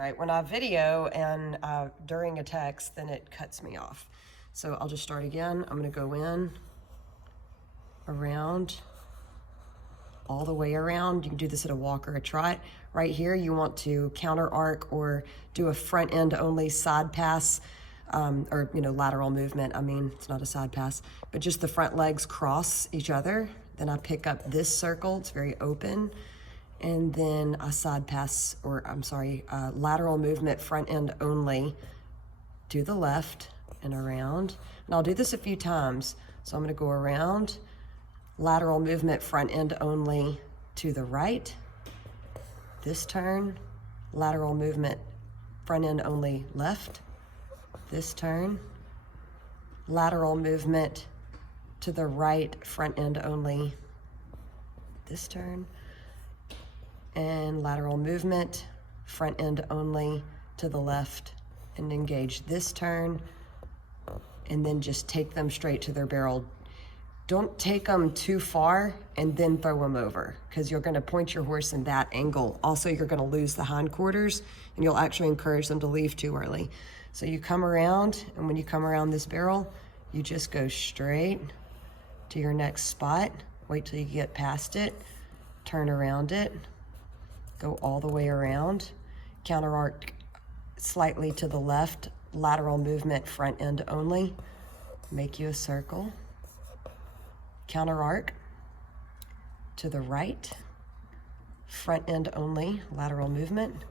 Right, when I video and during a text, then it cuts me off. So I'll just start again. I'm gonna go in, around, all the way around. You can do this at a walk or a trot. Right here, you want to counter arc or do a front end only side pass, or lateral movement. I mean, it's not a side pass, but just the front legs cross each other. Then I pick up this circle, it's very open. And then a side pass, lateral movement, front end only to the left and around. And I'll do this a few times. So I'm gonna go around, lateral movement, front end only to the right. This turn, lateral movement, front end only left. This turn, lateral movement to the right, front end only. This turn. And lateral movement, front end only to the left, and engage this turn, and then just take them straight to their barrel. Don't take them too far and then throw them over, because you're gonna point your horse in that angle. Also, you're gonna lose the hindquarters, and you'll actually encourage them to leave too early. So you come around, and when you come around this barrel, you just go straight to your next spot. Wait till you get past it, turn around it, go all the way around, counter arc slightly to the left, lateral movement, front end only, make you a circle, counter arc to the right, front end only, lateral movement,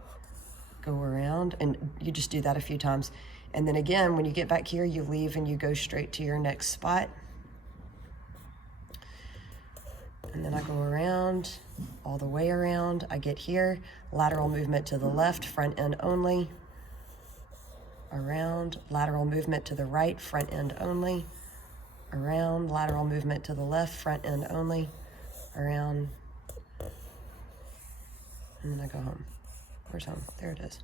go around, and you just do that a few times. And then again, when you get back here, you leave and you go straight to your next spot. And then I go around, all the way around. I get here, lateral movement to the left, front end only. Around, lateral movement to the right, front end only. Around, lateral movement to the left, front end only. Around, and then I go home. Where's home? There it is.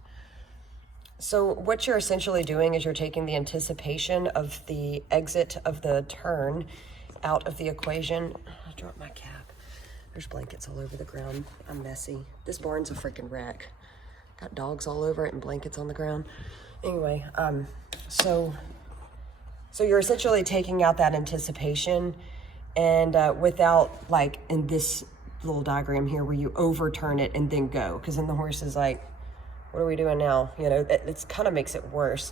So what you're essentially doing is you're taking the anticipation of the exit of the turn out of the equation. I dropped my cap. There's blankets all over the ground. I'm messy. This barn's a freaking wreck. Got dogs all over it and blankets on the ground. Anyway, so you're essentially taking out that anticipation, and without, like in this little diagram here where you overturn it and then go, because then the horse is like, what are we doing now? It kind of makes it worse.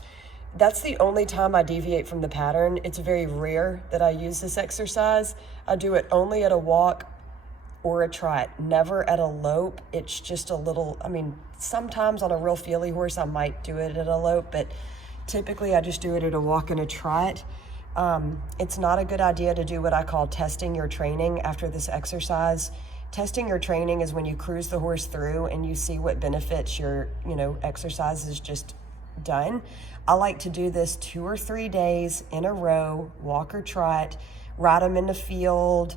That's the only time I deviate from the pattern. It's very rare that I use this exercise. I do it only at a walk or a trot, never at a lope. It's just a little, sometimes on a real feely horse, I might do it at a lope, but typically I just do it at a walk and a trot. It's not a good idea to do what I call testing your training after this exercise. Testing your training is when you cruise the horse through and you see what benefits your, exercise is just done. I like to do this 2 or 3 days in a row, walk or trot, ride them in the field,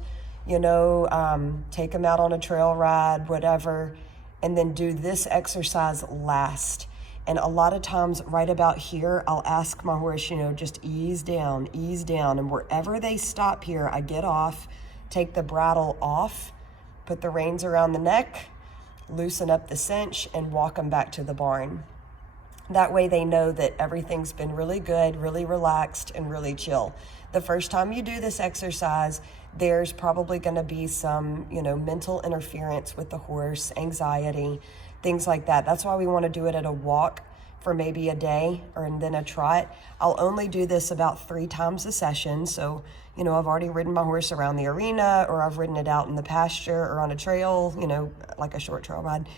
take them out on a trail ride, whatever, and then do this exercise last. And a lot of times right about here, I'll ask my horse, just ease down. And wherever they stop here, I get off, take the bridle off, put the reins around the neck, loosen up the cinch, and walk them back to the barn. That way they know that everything's been really good, really relaxed, and really chill. The first time you do this exercise, there's probably gonna be some, mental interference with the horse, anxiety, things like that. That's why we wanna do it at a walk for maybe a day, and then a trot. I'll only do this about 3 times a session. So, I've already ridden my horse around the arena, or I've ridden it out in the pasture or on a trail, like a short trail ride.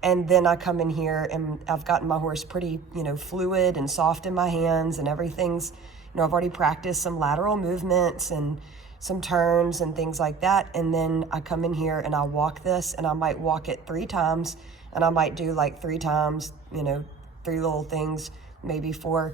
And then I come in here and I've gotten my horse pretty, fluid and soft in my hands, and everything's, I've already practiced some lateral movements and some turns and things like that. And then I come in here and I walk this, and I might walk it 3 times, and I might do like 3 times, 3 little things, maybe 4.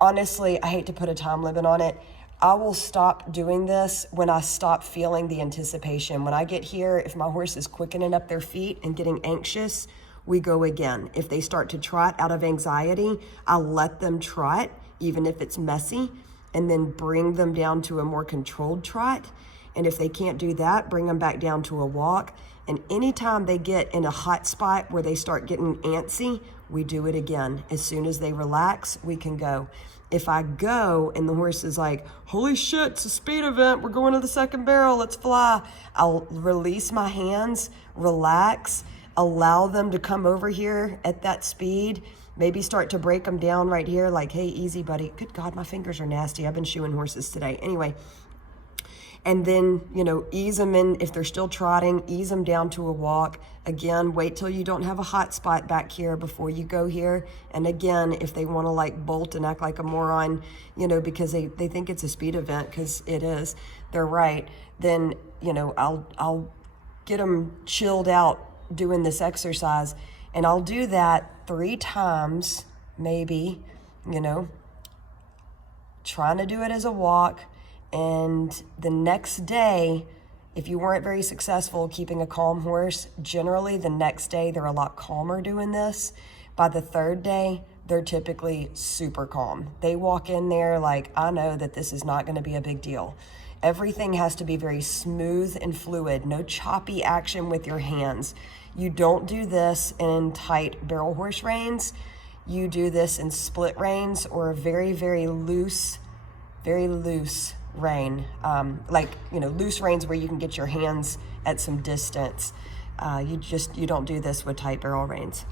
Honestly, I hate to put a time limit on it. I will stop doing this when I stop feeling the anticipation. When I get here, if my horse is quickening up their feet and getting anxious, we go again. If they start to trot out of anxiety, I'll let them trot, even if it's messy, and then bring them down to a more controlled trot. And if they can't do that, bring them back down to a walk. And anytime they get in a hot spot where they start getting antsy, we do it again. As soon as they relax, we can go. If I go and the horse is like, holy shit, it's a speed event, we're going to the second barrel, let's fly, I'll release my hands, relax, allow them to come over here at that speed, maybe start to break them down right here, like, hey, easy, buddy. Good God, my fingers are nasty. I've been shoeing horses today. Anyway, and then, ease them in. If they're still trotting, ease them down to a walk. Again, wait till you don't have a hot spot back here before you go here. And again, if they want to like bolt and act like a moron, because they think it's a speed event, because it is, they're right, then, I'll get them chilled out doing this exercise. And I'll do that 3 times, maybe, trying to do it as a walk. And the next day, if you weren't very successful keeping a calm horse, generally the next day they're a lot calmer doing this. By the 3rd day, they're typically super calm. They walk in there like, I know that this is not going to be a big deal. Everything has to be very smooth and fluid, no choppy action with your hands. You don't do this in tight barrel horse reins. You do this in split reins or a very, very loose rein, loose reins where you can get your hands at some distance. You don't do this with tight barrel reins.